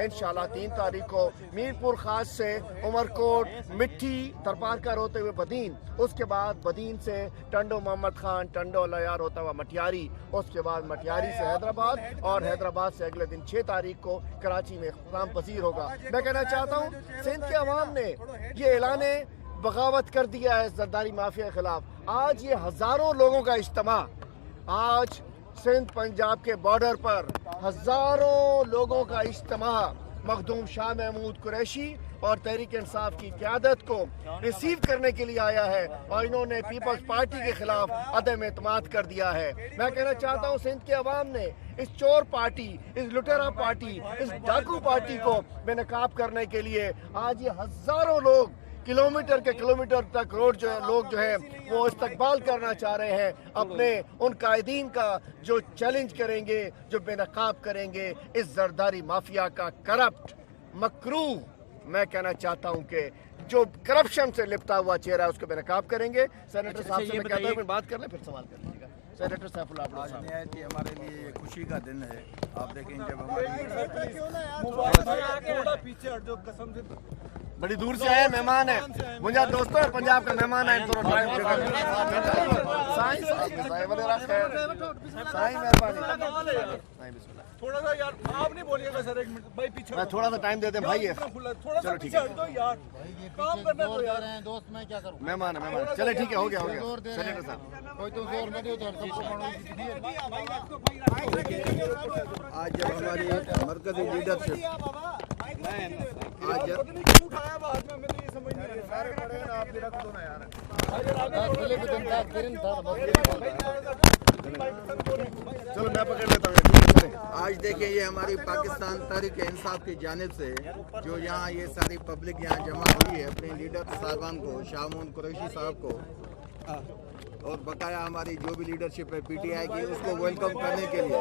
इंशाल्लाह 3 तारीख को मीरपुर खास से उमरकोट मिट्टी तरपारकर होते हुए बदीन, उसके बाद बदीन से टंडो मोहम्मद खान, टंडो लयार होता हुआ मटियारी, उसके बाद मटियारी से हैदराबाद और हैदराबाद से अगले दिन 6 तारीख को कराची में इख्तिताम पसीर होगा। मैं कहना चाहता हूँ सिंध के अवाम ने ये ऐलान बगावत कर दिया है जरदारी माफिया के खिलाफ। आज ये हज़ारों लोगों का इज्तिमा, आज सिंध पंजाब के बॉर्डर पर हज़ारों लोगों का इज्तिमा मखदूम शाह महमूद कुरैशी और तहरीक इंसाफ की क़यादत को रिसीव करने के लिए आया है और इन्होंने पीपल्स पार्टी के खिलाफ अदम एतमाद कर दिया है। मैं कहना चाहता हूँ सिंध के अवाम ने इस चोर पार्टी, इस लुटेरा पार्टी, इस डाकू पार्टी को बेनकाब करने के लिए आज ये हज़ारों लोग किलोमीटर के किलोमीटर तक रोड जो लोग जो है वो इस्तकबाल करना चाह रहे हैं अपने उन कायदीन का जो चैलेंज करेंगे, जो बेनकाब करेंगे इस जरदारी माफिया का करप्ट मकरू। मैं कहना चाहता हूं कि जो करप्शन से लिपटा हुआ चेहरा है उसको बेनकाब करेंगे। सेनेटर साहब से मैं कहता हूं बात कर लें फिर सवाल कर लीजिएगा। सेनेटर सैफुल्लाह आज निहायत ही हमारे लिए ये खुशी का दिन है। आप देखें जब बड़ी दूर से आए मेहमान है, मुझे दोस्तों पंजाब का मेहमान है थोड़ा सा यार आप नहीं बोलिएगा सर, एक मिनट भाई पीछे मैं थोड़ा सा टाइम देते हैं भाई है। चलो ठीक है यार, काम करना तो यार दोस्त मैं क्या करूं, मेहमान है मेहमान। चले ठीक है, हो गया सेनेटर साहब कोई तो जोर में दे उधर सबको आज जब हमारी मरकजी लीडरशिप आज उठाया बाद में मुझे ये समझ नहीं आ सारे बड़े हैं आप मेरा तो ना यार चलो मैं पकड़ लेता हूँ। आज देखिए ये हमारी पाकिस्तान तहरीक इंसाफ की जानिब से जो यहाँ ये सारी पब्लिक यहाँ जमा हुई है अपने लीडर साहबान को, शाह महमूद कुरैशी साहब को और बकाया हमारी जो भी लीडरशिप है पीटीआई की, उसको वेलकम करने के लिए।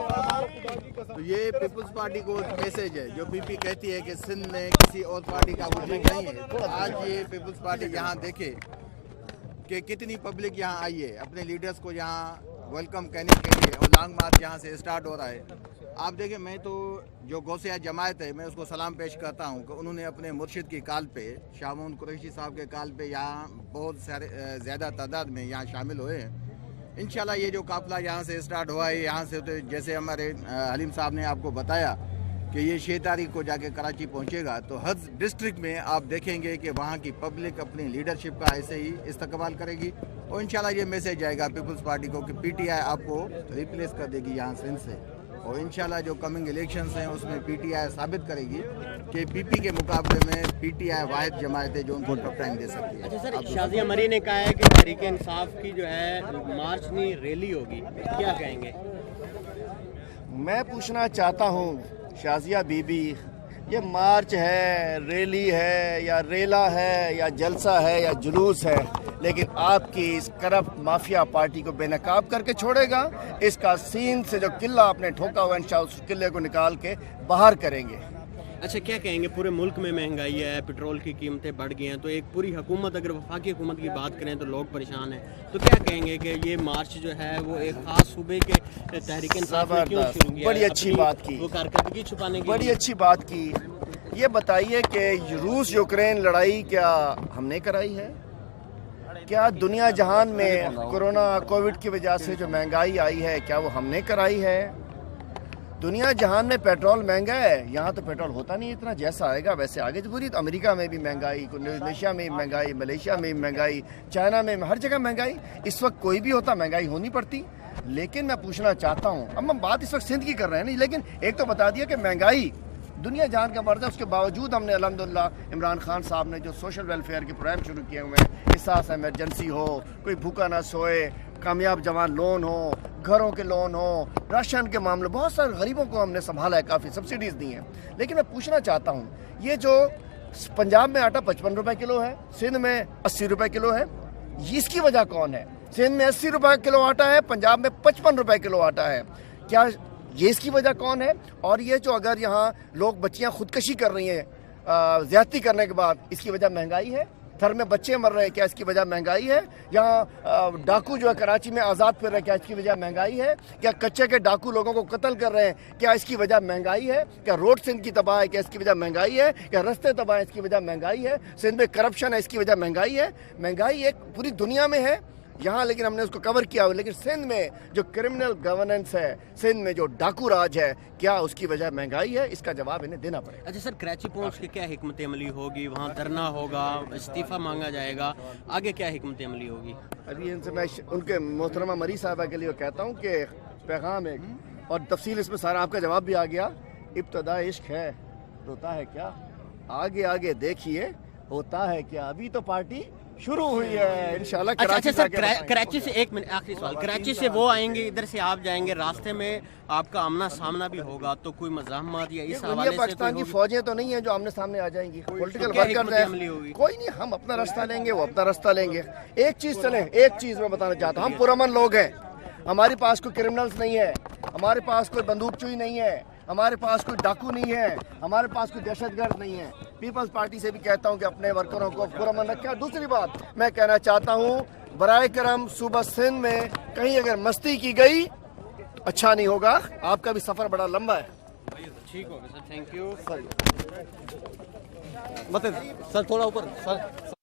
तो ये पीपल्स पार्टी को एक मैसेज है जो पीपी कहती है कि सिंध में किसी और पार्टी का वजूद नहीं है। तो आज ये पीपल्स पार्टी यहाँ देखे कि कितनी पब्लिक यहाँ आई है अपने लीडर्स को यहाँ वेलकम करने के लिए और लॉन्ग मार्च यहाँ से स्टार्ट हो रहा है। आप देखें मैं तो जो गौसिया जमायत है मैं उसको सलाम पेश करता हूँ कि उन्होंने अपने मुर्शिद की काल पे, शाह महमूद कुरैशी साहब के काल पे यहाँ बहुत सारे ज़्यादा तादाद में यहाँ शामिल हुए हैं। इंशाल्लाह ये जो काफ़िला यहाँ से स्टार्ट हुआ है, यहाँ से तो जैसे हमारे हलीम साहब ने आपको बताया कि ये 6 तारीख को जाके कराची पहुँचेगा, तो हर डिस्ट्रिक्ट में आप देखेंगे कि वहाँ की पब्लिक अपनी लीडरशिप का ऐसे ही इस्तकबाल करेगी और इंशाल्लाह ये मैसेज जाएगा पीपल्स पार्टी को कि पीटीआई आपको रिप्लेस कर देगी यहाँ सिंध से। और इंशाल्लाह जो कमिंग इलेक्शंस हैं उसमें पीटीआई साबित करेगी कि पीपी के मुकाबले में पीटीआई वाहिद जमायत है जो उनको टफ टाइम दे सकती है। अच्छा सर, शाजिया मरी ने कहा है कि तहरीक इंसाफ की जो है मार्च नहीं रैली होगी, क्या कहेंगे? मैं पूछना चाहता हूँ शाजिया बीबी, ये मार्च है, रैली है या रेला है या जलसा है या जुलूस है, लेकिन आपकी इस करप्ट माफिया पार्टी को बेनकाब करके छोड़ेगा। इसका सीन से जो किला आपने ठोका हुआ इंशाअल्लाह उस किले को निकाल के बाहर करेंगे। अच्छा, क्या कहेंगे? पूरे मुल्क में महंगाई है, पेट्रोल की कीमतें बढ़ गई हैं, तो एक पूरी हुकूमत, अगर वफाकी हुकूमत की बात करें तो लोग परेशान हैं, तो क्या कहेंगे कि ये मार्च जो है वो एक खास सूबे के तहरीक इंसाफ ने क्यों शुरू किया? बड़ी अच्छी बात की, वो कारकर्दगी छुपाने की बड़ी अच्छी बात की। ये बताइए कि रूस यूक्रेन लड़ाई क्या हमने कराई है? क्या दुनिया जहान में कोरोना कोविड की वजह से जो महंगाई आई है क्या वो हमने कराई है? दुनिया जहान में पेट्रोल महंगा है, यहाँ तो पेट्रोल होता नहीं इतना, जैसा आएगा वैसे आगे तो पूरी। तो अमेरिका में भी महंगाई, इंडोनेशिया में भी महंगाई, मलेशिया में भी महंगाई, चाइना में हर जगह महंगाई। इस वक्त कोई भी होता महंगाई होनी पड़ती। लेकिन मैं पूछना चाहता हूँ, अब हम बात इस वक्त सिंध की कर रहे हैं नहीं, लेकिन एक तो बता दिया कि महंगाई दुनिया जान का मर्द है, उसके बावजूद हमने अल्हम्दुलिल्लाह इमरान खान साहब ने जो सोशल वेलफेयर के प्रोग्राम शुरू किए हुए हैं, एहसास एमरजेंसी हो, कोई भूखा ना सोए, कामयाब जवान लोन हो, घरों के लोन हो, राशन के मामले, बहुत सारे गरीबों को हमने संभाला है, काफ़ी सब्सिडीज़ दी हैं। लेकिन मैं पूछना चाहता हूँ, ये जो पंजाब में आटा 55 रुपये किलो है, सिंध में 80 रुपये किलो है, इसकी वजह कौन है? सिंध में 80 रुपये किलो आटा है, पंजाब में 55 रुपये किलो आटा है, क्या ये इसकी वजह कौन है? और ये जो अगर यहाँ लोग बच्चियाँ खुदकशी कर रही हैं ज़्यादती करने के बाद, इसकी वजह महंगाई है? थर में बच्चे मर रहे हैं, क्या इसकी वजह महंगाई है? यहाँ डाकू जो है कराची में आज़ाद फिर रहे हैं, क्या इसकी वजह महंगाई है? क्या कच्चे के डाकू लोगों को कत्ल कर रहे हैं, क्या इसकी वजह महंगाई है? क्या रोड सिंध की तबाह है, क्या इसकी वजह महंगाई है? क्या रस्ते तबाह है, इसकी वजह महंगाई है? सिंध में करप्शन है, इसकी वजह महंगाई है? महंगाई एक पूरी दुनिया में है यहाँ, लेकिन हमने उसको कवर किया हुआ। लेकिन सिंध में जो क्रिमिनल गवर्नेंस है, सिंध में जो डाकू राज है, क्या उसकी वजह महंगाई है? इसका जवाब इन्हें देना पड़ेगा। अच्छा सर, कराची पहुंच के क्या हिकमत अमली होगी? वहाँ धरना होगा, इस्तीफ़ा मांगा जाएगा, आगे क्या हिकमत अमली होगी? अभी इनसे मैं उनके मोहतरमा मरी साहबा के लिए कहता हूँ कि पैगाम एक, और तफसील इसमें सारा आपका जवाब भी आ गया। इब्तदा इश्क है, रोता है क्या? आगे आगे देखिए होता है क्या? अभी तो पार्टी शुरू हुई है इंशाल्लाह। अच्छा सर, कराची से एक मिनट आखिरी सवाल, कराची से वो आएंगे, इधर से आप जाएंगे, रास्ते में आपका आमना सामना भी होगा, तो कोई मज़ाहमत या इस हवाले से पाकिस्तान की फौजें तो नहीं है जो आमने सामने आ जाएंगी, पॉलिटिकल क्या वर्क कर हिकमत रहे अमली हैं, होगी? कोई नहीं, हम अपना रास्ता लेंगे, वो अपना रास्ता लेंगे। एक चीज़ चले, एक चीज़ मैं बताना चाहता हूँ, हम पुरअमन लोग हैं, हमारे पास कोई क्रिमिनल्स नहीं है, हमारे पास कोई बंदूकचोई नहीं है, हमारे पास कोई डाकू नहीं है, हमारे पास कोई दहशतगर्द नहीं है। पीपल्स पार्टी से भी कहता हूं कि अपने वर्करों को पुरअमन रखें। दूसरी बात मैं कहना चाहता हूं, बराए करम सूबा सिंध में कहीं अगर मस्ती की गई अच्छा नहीं होगा, आपका भी सफ़र बड़ा लंबा है। ठीक होगा सर, थैंक यू। सर थोड़ा ऊपर सर।